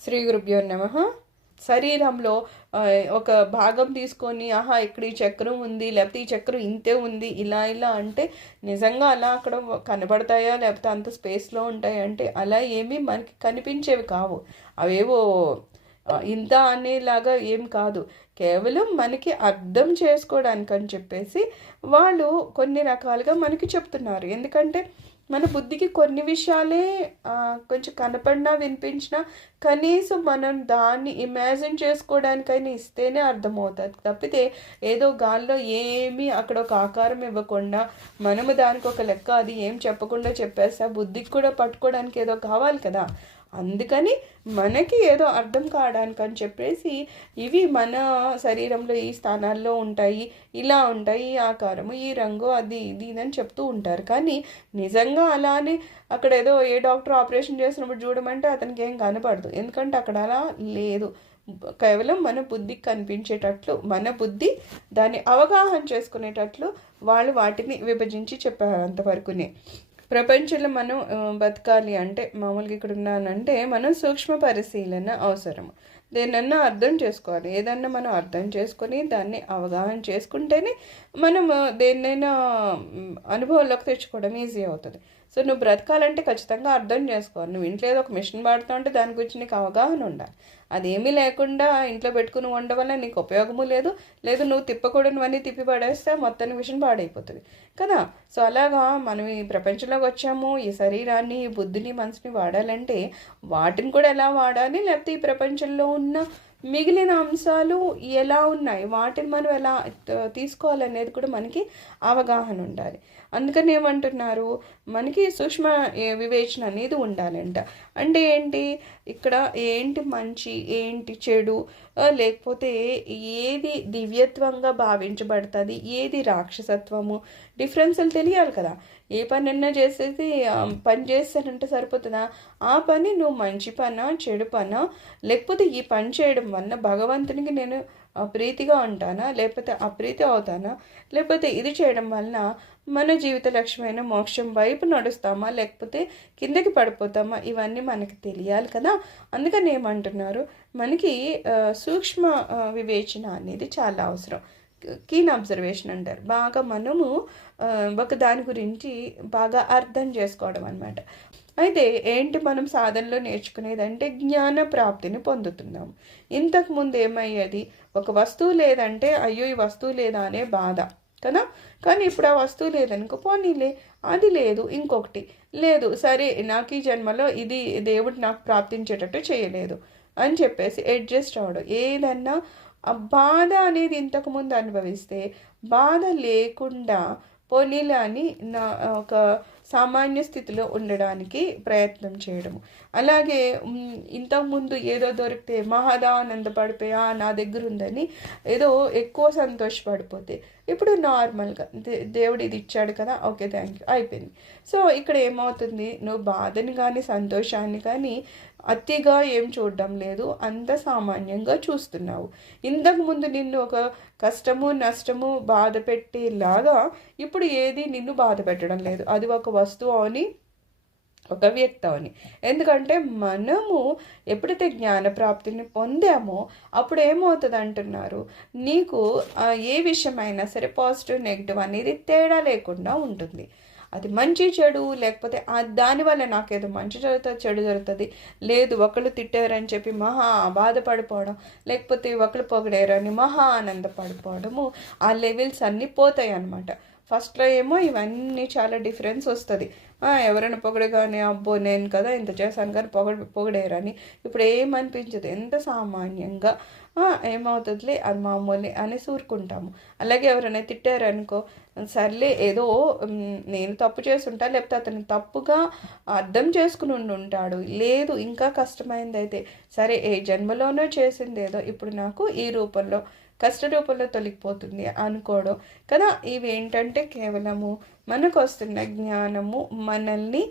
శ్రీ గురుభ్యో నమ. శరీరంలో ఒక భాగం తీసుకొని ఆహా ఇక్కడ ఈ చక్రం ఉంది లేకపోతే ఈ చక్రం ఇంతే ఉంది ఇలా ఇలా అంటే నిజంగా అలా అక్కడ కనబడతాయా లేకపోతే అంత స్పేస్లో ఉంటాయా అంటే అలా ఏమీ మనకి కనిపించేవి కావు. అవేవో ఇంత అనేలాగా ఏం కాదు. కేవలం మనకి అర్థం చేసుకోవడానికి అని చెప్పేసి వాళ్ళు కొన్ని రకాలుగా మనకి చెప్తున్నారు. ఎందుకంటే మన బుద్ధికి కొన్ని విషయాలే కొంచెం కనపడినా వినిపించినా కనీసం మనం దాన్ని ఇమాజిన్ చేసుకోవడానికైనా ఇస్తేనే అర్థమవుతుంది. తప్పితే ఏదో గాల్లో ఏమీ అక్కడ ఒక ఆకారం ఇవ్వకుండా మనము దానికి ఒక లెక్క అది ఏం చెప్పకుండా చెప్పేస్తా బుద్ధికి కూడా పట్టుకోవడానికి ఏదో కావాలి కదా. అందుకని మనకి ఏదో అర్థం కావడానికి అని చెప్పేసి ఇవి మన శరీరంలో ఈ స్థానాల్లో ఉంటాయి ఇలా ఉంటాయి ఈ ఆకారము ఈ రంగు అది ఇది అని చెప్తూ ఉంటారు. కానీ నిజంగా అలానే అక్కడ ఏదో ఏ డాక్టర్ ఆపరేషన్ చేసినప్పుడు చూడమంటే అతనికి ఏం కనపడదు. ఎందుకంటే అక్కడ అలా లేదు. కేవలం మన బుద్ధికి కనిపించేటట్లు మన బుద్ధి దాన్ని అవగాహన చేసుకునేటట్లు వాళ్ళు వాటిని విభజించి చెప్పారు అంతవరకునే. ప్రపంచంలో మనం బతకాలి అంటే మామూలుగా ఇక్కడ ఉన్నానంటే మనం సూక్ష్మ పరిశీలన అవసరం దేనన్నా అర్థం చేసుకోవాలి. ఏదన్నా మనం అర్థం చేసుకొని దాన్ని అవగాహన చేసుకుంటేనే మనం దేన్నైనా అనుభవంలోకి తెచ్చుకోవడం ఈజీ అవుతుంది. సో నువ్వు బ్రతకాలంటే ఖచ్చితంగా అర్థం చేసుకోవాలి. నువ్వు ఇంట్లో ఏదో ఒక మిషన్ వాడుతూ ఉంటే దాని గురించి నీకు అవగాహన ఉండాలి. అదేమీ లేకుండా ఇంట్లో పెట్టుకుని ఉండడం వల్ల నీకు ఉపయోగము లేదు. లేదు నువ్వు తిప్పకూడనివన్నీ తిప్పి పడేస్తే మొత్తం మిషన్ పాడైపోతుంది. కదా? సో అలాగా మనం ఈ ప్రపంచంలోకి వచ్చాము. ఈ శరీరాన్ని ఈ బుద్ధిని మనసుని వాడాలంటే వాటిని కూడా ఎలా వాడాలి? లేకపోతే ఈ ప్రపంచంలో ఉన్న మిగిలిన అంశాలు ఎలా ఉన్నాయి? వాటిని మనం ఎలా తీసుకోవాలనేది కూడా మనకి అవగాహన ఉండాలి. అందుకని ఏమంటున్నారు? మనకి సూక్ష్మ వివేచన అనేది ఉండాలంట. అంటే ఏంటి? ఇక్కడ ఏంటి మంచి ఏంటి చెడు? లేకపోతే ఏది దివ్యత్వంగా భావించబడుతుంది? ఏది రాక్షసత్వము? డిఫరెన్స్లు తెలియాలి కదా. ఏ పని చేసేసి చేసేది పని చేస్తానంటే సరిపోతుందా? ఆ పని నువ్వు మంచి పనా చెడు పనా? లేకపోతే ఈ పని చేయడం వల్ల భగవంతునికి నేను ప్రీతిగా ఉంటానా? లేకపోతే అప్రీతి అవుతానా? లేకపోతే ఇది చేయడం వలన మన జీవిత లక్ష్యమైన మోక్షం వైపు నడుస్తామా? లేకపోతే కిందకి పడిపోతామా? ఇవన్నీ మనకి తెలియాలి కదా? అందుకని ఏమంటున్నారు? మనకి సూక్ష్మ వివేచన అనేది చాలా అవసరం. కీన్ అబ్జర్వేషన్ అంటారు. బాగా మనము ఒక దాని గురించి బాగా అర్థం చేసుకోవడం అనమాట అయితే ఏంటి మనం సాధనలో నేర్చుకునేది అంటే జ్ఞాన ప్రాప్తిని పొందుతున్నాము ఇంతకుముందు ఏమయ్యేది? ఒక వస్తువు లేదంటే అయ్యో ఈ వస్తువు లేదా అనే బాధ. కదా? కానీ ఇప్పుడు ఆ వస్తువు లేదనుకో పోనీలే అది లేదు ఇంకొకటి. లేదు సరే నాకు ఈ జన్మలో ఇది దేవుడు నాకు ప్రాప్తించేటట్టు చేయలేదు అని చెప్పేసి అడ్జస్ట్ అవ్వడం. ఏదన్నా ఆ బాధ అనేది ఇంతకుముందు అనుభవిస్తే బాధ లేకుండా పోనీలే అని నా ఒక సామాన్య స్థితిలో ఉండడానికి ప్రయత్నం చేయడము. అలాగే ఇంతకుముందు ఏదో దొరికితే మహాదా ఆనందపడిపోయి నా దగ్గర ఉందని ఏదో ఎక్కువ సంతోషపడిపోతే ఇప్పుడు నార్మల్గా దే దేవుడు ఇది ఇచ్చాడు కదా ఓకే థ్యాంక్ యూ అయిపోయింది. సో ఇక్కడ ఏమవుతుంది? నువ్వు బాధని కానీ సంతోషాన్ని కానీ అతిగా ఏం చూడడం లేదు అంత సామాన్యంగా చూస్తున్నావు. ఇంతకు ముందు నిన్ను ఒక కష్టము నష్టము బాధ పెట్టేలాగా ఇప్పుడు ఏది నిన్ను బాధ పెట్టడం లేదు. అది ఒక వస్తువు అని ఒక వ్యక్తి అని. ఎందుకంటే మనము ఎప్పుడైతే జ్ఞాన ప్రాప్తిని పొందామో అప్పుడు ఏమవుతుంది అంటున్నారు నీకు ఏ విషయమైనా సరే పాజిటివ్ నెగిటివ్ అనేది తేడా లేకుండా ఉంటుంది. అది మంచి చెడు లేకపోతే దానివల్ల నాకేదో మంచి జరుగుతుంది చెడు జరుగుతుంది. లేదు ఒకళ్ళు తిట్టారని చెప్పి మహా బాధపడిపోవడం లేకపోతే ఒకళ్ళు పొగిడారని మహా ఆనందపడిపోవడము ఆ లెవెల్స్ అన్నీ పోతాయి అన్నమాట ఫస్ట్లో ఏమో ఇవన్నీ చాలా డిఫరెన్స్ వస్తుంది. ఎవరైనా ఎవరైనా పొగడగానే అబ్బో నేను కదా ఇంత చేశాను కానీ పొగడ పొగిడారని ఇప్పుడు ఏమనిపించదు? ఎంత సామాన్యంగా ఏమవుతుందిలే అది మామూలే అని ఊరుకుంటాము అలాగే ఎవరైనా తిట్టారనుకో సర్లే ఏదో నేను తప్పు చేసుంటా లేకపోతే అతను తప్పుగా అర్థం చేసుకుని ఉండి ఉంటాడు లేదు ఇంకా కష్టమైంది అయితే సరే ఏ జన్మలోనో చేసింది ఏదో ఇప్పుడు నాకు ఈ రూపంలో కష్ట రూపంలో తొలగిపోతుంది అనుకోవడం. కదా ఇవి ఏంటంటే కేవలము మనకు వస్తున్న జ్ఞానము మనల్ని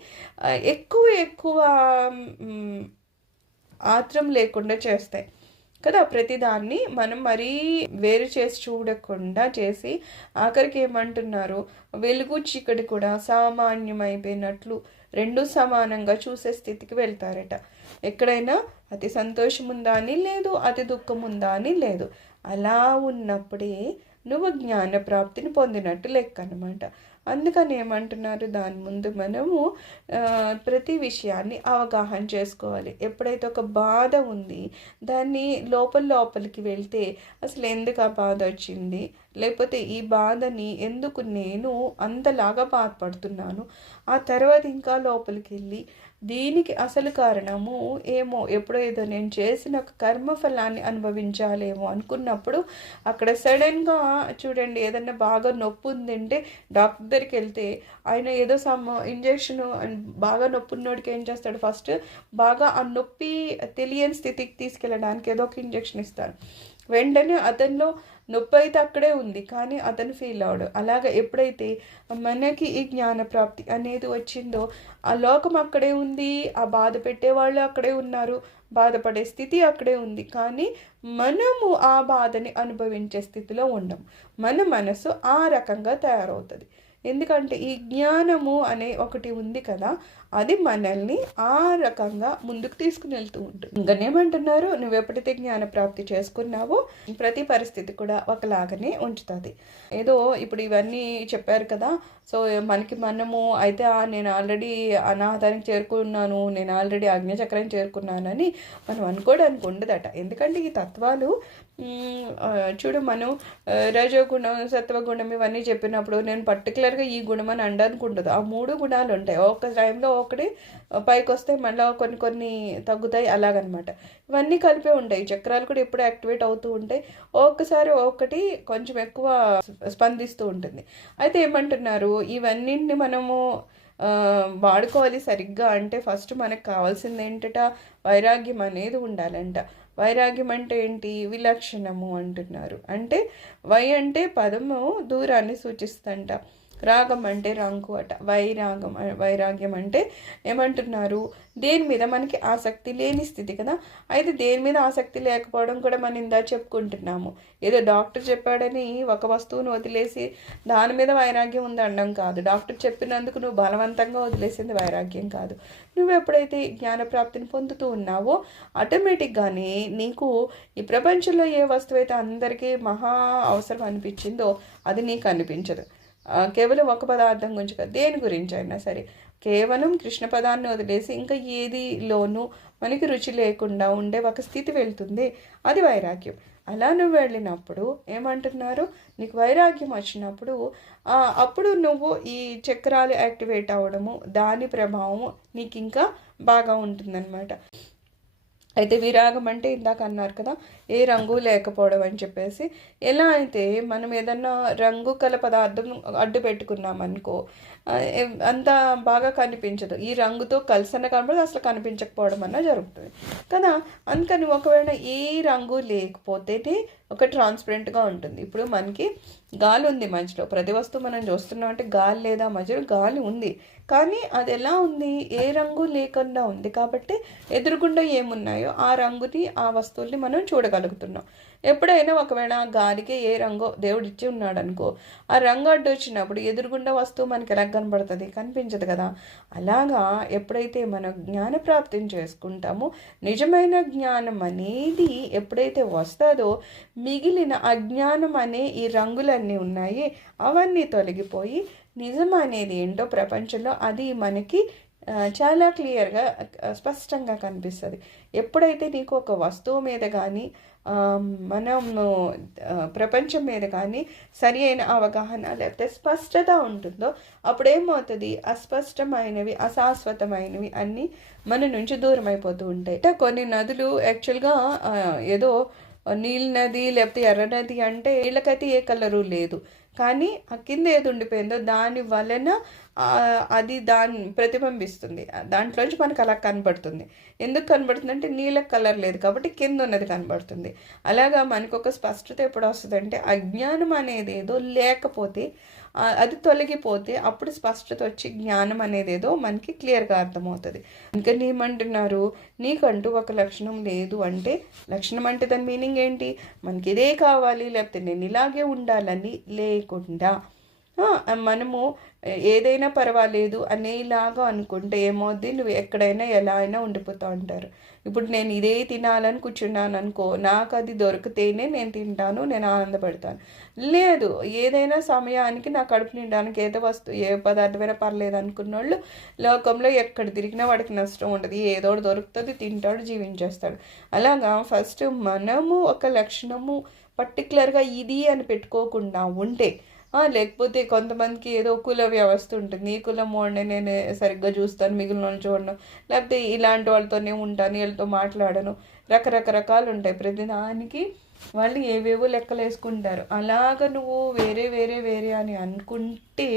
ఎక్కువ ఎక్కువ ఆత్రం లేకుండా చేస్తాయి. కదా ప్రతిదాన్ని మనం మరీ వేరు చేసి చూడకుండా చేసి ఆఖరికి ఏమంటున్నారు? వెలుగు చీకటి కూడా సామాన్యమైపోయినట్లు రెండు సమానంగా చూసే స్థితికి వెళ్తారట. ఎక్కడైనా అతి సంతోషం ఉందా అని లేదు అతి దుఃఖం ఉందా అని లేదు. అలా ఉన్నప్పుడే నువ్వు జ్ఞాన ప్రాప్తిని పొందినట్టు లెక్క అనమాట అందుకని ఏమంటున్నారు? దాని ముందు మనము ప్రతి విషయాన్ని అవగాహన చేసుకోవాలి. ఎప్పుడైతే ఒక బాధ ఉంది దాన్ని లోపల లోపలికి వెళ్తే అసలు ఎందుకు ఆ బాధ వచ్చింది? లేకపోతే ఈ బాధని ఎందుకు నేను అంతలాగా బాధపడుతున్నాను? ఆ తర్వాత ఇంకా లోపలికి వెళ్ళి దీనికి అసలు కారణము ఏమో? ఎప్పుడో ఏదో నేను చేసిన ఒక కర్మఫలాన్ని అనుభవించాలేమో అనుకున్నప్పుడు అక్కడ సడన్గా చూడండి ఏదన్నా బాగా నొప్పి ఉందంటే డాక్టర్ దగ్గరికి వెళ్తే ఆయన ఏదో సమ్ ఇంజెక్షన్ బాగా నొప్పి ఉన్నోడికి ఏం చేస్తాడు? ఫస్ట్ బాగా ఆ నొప్పి తెలియని స్థితికి తీసుకెళ్ళడానికి ఏదో ఒక ఇంజెక్షన్ ఇస్తాడు. వెంటనే అతనిలో నొప్పి అయితే అక్కడే ఉంది కానీ అతను ఫీల్ అవడు అలాగ ఎప్పుడైతే మనకి ఈ జ్ఞాన ప్రాప్తి అనేది వచ్చిందో ఆ లోకం అక్కడే ఉంది ఆ బాధ పెట్టేవాళ్ళు అక్కడే ఉన్నారు బాధపడే స్థితి అక్కడే ఉంది కానీ మనము ఆ బాధని అనుభవించే స్థితిలో ఉండం. మన మనసు ఆ రకంగా తయారవుతుంది. ఎందుకంటే ఈ జ్ఞానము అనే ఒకటి ఉంది కదా అది మనల్ని ఆ రకంగా ముందుకు తీసుకుని వెళ్తూ ఉంటుంది. ఇంకనేమంటున్నారు? నువ్వు ఎప్పుడైతే జ్ఞాన ప్రాప్తి చేసుకున్నావో ప్రతి పరిస్థితి కూడా ఒకలాగానే ఉంచుతుంది. ఏదో ఇప్పుడు ఇవన్నీ చెప్పారు కదా సో మనకి మనము అయితే నేను ఆల్రెడీ అనాథానికి చేరుకున్నాను నేను ఆల్రెడీ అగ్నిచక్రం చేరుకున్నానని మనం అనుకోవడానికి ఉండదట. ఎందుకంటే ఈ తత్వాలు చూడు మనం రజోగుణం సత్వగుణం ఇవన్నీ చెప్పినప్పుడు నేను పర్టికులర్గా ఈ గుణం అని అనడానికి ఉండదు. ఆ మూడు గుణాలు ఉంటాయి ఒక టైంలో ఒకటి పైకి వస్తే మళ్ళీ కొన్ని కొన్ని తగ్గుతాయి అలాగనమాట. ఇవన్నీ కలిపే ఉంటాయి. చక్రాలు కూడా ఎప్పుడు యాక్టివేట్ అవుతూ ఉంటాయి. ఒక్కసారి ఒకటి కొంచెం ఎక్కువ స్పందిస్తూ ఉంటుంది. అయితే ఏమంటున్నారు? ఇవన్నింటిని మనము వాడుకోవాలి సరిగ్గా అంటే ఫస్ట్ మనకు కావాల్సింది ఏంటట? వైరాగ్యం అనేది ఉండాలంట. వైరాగ్యం అంటే ఏంటి? విలక్షణము అంటున్నారు. అంటే వై అంటే పదము దూరాన్ని సూచిస్తంట రాగం అంటే రంకు అట. వైరాగం వైరాగ్యం అంటే ఏమంటున్నారు? దేని మీద మనకి ఆసక్తి లేని స్థితి కదా. అయితే దేని మీద ఆసక్తి లేకపోవడం కూడా మనం ఇందా చెప్పుకుంటున్నాము. ఏదో డాక్టర్ చెప్పాడని ఒక వస్తువును వదిలేసి దాని మీద వైరాగ్యం ఉంది అనడం కాదు. డాక్టర్ చెప్పినందుకు నువ్వు బలవంతంగా వదిలేసింది వైరాగ్యం కాదు. నువ్వు ఎప్పుడైతే జ్ఞానప్రాప్తిని పొందుతూ ఉన్నావో ఆటోమేటిక్గానే నీకు ఈ ప్రపంచంలో ఏ వస్తువు అయితే అందరికీ మహా అవసరం అనిపించిందో అది నీకు అనిపించదు. కేవలం ఒక పదార్థం గురించి కాదు దేని గురించి అయినా సరే. కేవలం కృష్ణ పదాన్ని వదిలేసి ఇంకా ఏదిలోనూ మనకి రుచి లేకుండా ఉండే ఒక స్థితి వెళ్తుంది. అది వైరాగ్యం. అలా నువ్వు వెళ్ళినప్పుడు ఏమంటున్నారు? నీకు వైరాగ్యం వచ్చినప్పుడు అప్పుడు నువ్వు ఈ చక్రాలు యాక్టివేట్ అవ్వడము దాని ప్రభావము నీకు ఇంకా బాగా ఉంటుందన్నమాట. అయితే విరాగం అంటే ఇందాక అన్నారు కదా ఏ రంగు లేకపోవడం అని చెప్పేసి. ఎలా అయితే మనం ఏదన్నా రంగు కల పదార్థం అడ్డు పెట్టుకున్నామనుకో అంత బాగా కనిపించదు. ఈ రంగుతో కలిసిన కనబడి అసలు కనిపించకపోవడం అన్న జరుగుతుంది. కదా? అందుకని ఒకవేళ ఏ రంగు లేకపోతేనే ఒక ట్రాన్స్పరెంట్గా ఉంటుంది. ఇప్పుడు మనకి గాలి ఉంది మధ్యలో. ప్రతి వస్తువు మనం చూస్తున్నాం అంటే గాలి లేదా మధ్యలో గాలి ఉంది. కానీ అది ఎలా ఉంది? ఏ రంగు లేకుండా ఉంది. కాబట్టి ఎదురుగుండా ఏమున్నాయో ఆ రంగుని ఆ వస్తువుల్ని మనం చూడగలుగుతున్నాం. ఎప్పుడైనా ఒకవేళ గాలికి ఏ రంగో దేవుడు ఇచ్చి ఉన్నాడు అనుకో ఆ రంగు అడ్డు వచ్చినప్పుడు ఎదురుగుండా వస్తువు మనకి ఎలా కనబడుతుంది? కనిపించదు కదా. అలాగా ఎప్పుడైతే మనం జ్ఞాన ప్రాప్తిని చేసుకుంటామో నిజమైన జ్ఞానం అనేది ఎప్పుడైతే వస్తుందో మిగిలిన అజ్ఞానం అనే ఈ రంగులన్నీ ఉన్నాయి. అవన్నీ తొలగిపోయి నిజం అనేది ఏంటో ప్రపంచంలో అది మనకి చాలా క్లియర్గా స్పష్టంగా కనిపిస్తుంది. ఎప్పుడైతే నీకు ఒక వస్తువు మీద కానీ మనము ప్రపంచం మీద కానీ సరి అయిన అవగాహన లేకపోతే స్పష్టత ఉంటుందో అప్పుడేమవుతుంది? అస్పష్టమైనవి అశాశ్వతమైనవి అన్నీ మన నుంచి దూరం అయిపోతూ ఉంటాయి. అంటే కొన్ని నదులు యాక్చువల్గా ఏదో నీళ్ళ నది లేకపోతే ఎర్ర నది అంటే వీళ్ళకైతే ఏ కలరు లేదు. కానీ ఆ కింద ఏది ఉండిపోయిందో దాని వలన అది దాన్ని ప్రతిబింబిస్తుంది. దాంట్లోంచి మనకు అలా కనబడుతుంది. ఎందుకు కనబడుతుంది అంటే నీళ్ళ కలర్ లేదు కాబట్టి కింద ఉన్నది కనబడుతుంది. అలాగా మనకు ఒక స్పష్టత ఎప్పుడు వస్తుందంటే అజ్ఞానం అనేది ఏదో లేకపోతే అది తొలగిపోతే అప్పుడు స్పష్టత వచ్చి జ్ఞానం అనేది ఏదో మనకి క్లియర్గా అర్థమవుతుంది. అందుకని ఏమంటున్నారు? నీకంటూ ఒక లక్షణం లేదు అంటే లక్షణం అంటే దాని మీనింగ్ ఏంటి? మనకి ఇదే కావాలి లేకపోతే నేను ఇలాగే ఉండాలని లేకుండా మనము ఏదైనా పర్వాలేదు అనేలాగా అనుకుంటే ఏమవుద్ది? నువ్వు ఎక్కడైనా ఎలా అయినా ఉండిపోతూ ఉంటారు. ఇప్పుడు నేను ఇదే తినాలని కూర్చున్నాను అనుకో నాకు అది దొరికితేనే నేను తింటాను నేను ఆనందపడతాను. లేదు ఏదైనా సమయానికి నా కడుపు నిండడానికి ఏదో వస్తువు ఏ పదార్థమైనా పర్లేదు అనుకున్న వాళ్ళు లోకంలో ఎక్కడ తిరిగినా వాడికి నష్టం ఉండదు. ఏదో దొరుకుతుంది తింటాడు జీవించేస్తాడు. అలాగా ఫస్ట్ మనము ఒక లక్షణము పర్టికులర్గా ఇది అని పెట్టుకోకుండా ఉంటే లేకపోతే కొంతమందికి ఏదో కుల వ్యవస్థ ఉంటుంది. ఈ కులం వాడిని నేను సరిగ్గా చూస్తాను మిగిలిన వాళ్ళు చూడను. లేకపోతే ఇలాంటి వాళ్ళతోనే ఉంటాను వీళ్ళతో మాట్లాడను. రకరకరకాలు ఉంటాయి. ప్రతి దానికి వాళ్ళు ఏవేవో లెక్కలు వేసుకుంటారు. అలాగ నువ్వు వేరే వేరే వేరే అని అనుకుంటే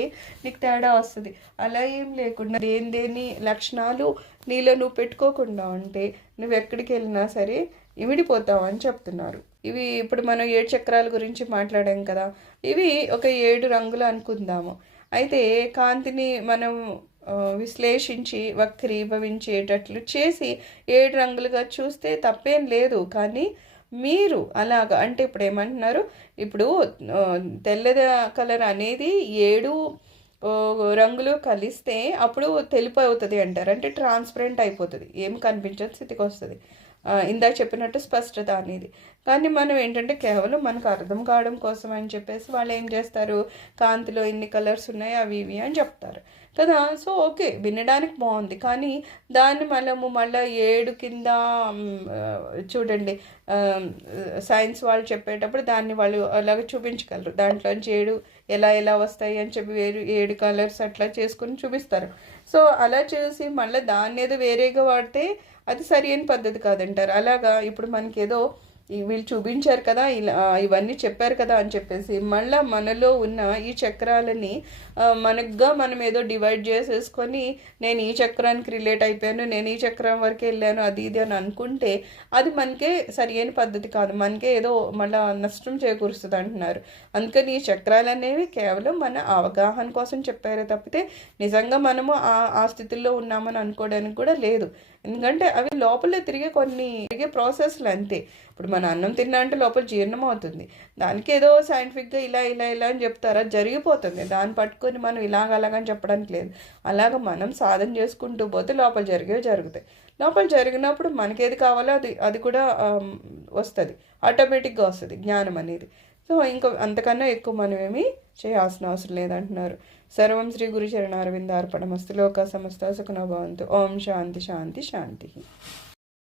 నీకు తేడా వస్తుంది. అలా ఏం లేకుండా దేని దేని లక్షణాలు నీలో నువ్వు పెట్టుకోకుండా ఉంటే నువ్వు ఎక్కడికి వెళ్ళినా సరే ఇమిడిపోతావు అని చెప్తున్నారు. ఇవి ఇప్పుడు మనం ఏడు చక్రాల గురించి మాట్లాడాం కదా. ఇవి ఒక ఏడు రంగులు అనుకుందాము. అయితే కాంతిని మనం విశ్లేషించి వక్రీభవించేటట్లు చేసి ఏడు రంగులుగా చూస్తే తప్పేం లేదు. కానీ మీరు అలాగా అంటే ఇప్పుడు ఏమంటున్నారు? ఇప్పుడు తెల్లద కలర్ అనేది ఏడు రంగులు కలిస్తే అప్పుడు తెలుపు అవుతుంది అంటారు. అంటే ట్రాన్స్పరెంట్ అయిపోతుంది. ఏం కనిపించని స్థితికి వస్తుంది. ఇందా ఇందాక చెప్పినట్టు స్పష్టత అనేది. కానీ మనం ఏంటంటే కేవలం మనకు అర్థం కావడం కోసం అని చెప్పేసి వాళ్ళు ఏం చేస్తారు? కాంతిలో ఇన్ని కలర్స్ ఉన్నాయి అవి ఇవి అని చెప్తారు. కదా? సో ఓకే వినడానికి బాగుంది. కానీ దాన్ని మనము మళ్ళీ ఏడు కింద చూడండి సైన్స్ వాళ్ళు చెప్పేటప్పుడు దాన్ని వాళ్ళు అలాగ చూపించగలరు. దాంట్లోంచి ఏడు ఎలా ఎలా వస్తాయి అని చెప్పి వేరు ఏడు కలర్స్ అట్లా చేసుకుని చూపిస్తారు. సో అలా చేసి మళ్ళీ దాన్ని ఏదో వేరేగా వాడితే అది సరి అయిన పద్ధతి కాదంటారు. అలాగా ఇప్పుడు మనకి ఏదో వీళ్ళు చూపించారు కదా ఇలా ఇవన్నీ చెప్పారు కదా అని చెప్పేసి మళ్ళా మనలో ఉన్న ఈ చక్రాలని మనకుగా మనం ఏదో డివైడ్ చేసేసుకొని నేను ఈ చక్రానికి రిలేట్ అయిపోయాను నేను ఈ చక్రం వరకు వెళ్ళాను అది ఇది అని అనుకుంటే అది మనకే సరి అయిన పద్ధతి కాదు. మనకే ఏదో మళ్ళా నష్టం చేకూరుస్తుంది అంటున్నారు. అందుకని ఈ చక్రాలు అనేవి కేవలం మన అవగాహన కోసం చెప్పారే తప్పితే నిజంగా మనము ఆ ఆ స్థితిలో ఉన్నామని అనుకోవడానికి కూడా లేదు. ఎందుకంటే అవి లోపలే తిరిగే కొన్ని తిరిగే ప్రాసెస్లు అంతే. ఇప్పుడు మన అన్నం తిన్నా అంటే లోపల జీర్ణం అవుతుంది. దానికి ఏదో సైంటిఫిక్గా ఇలా ఇలా ఇలా అని చెప్తారా. జరిగిపోతుంది. దాన్ని పట్టుకొని మనం ఇలాగ అలాగని చెప్పడానికి లేదు. అలాగ మనం సాధన చేసుకుంటూ పోతే లోపల జరిగేవి జరుగుతాయి. లోపల జరిగినప్పుడు మనకి ఏది కావాలో అది అది కూడా వస్తుంది. ఆటోమేటిక్గా వస్తుంది జ్ఞానం అనేది. సో ఇంకా అంతకన్నా ఎక్కువ మనం ఏమి చేయాల్సిన అవసరం లేదంటున్నారు. సర్వం శ్రీ గురు చరణారవిందార్పణమస్తు లోక సమస్త సుఖనోభవంతు ఓం శాంతి శాంతి శాంతి.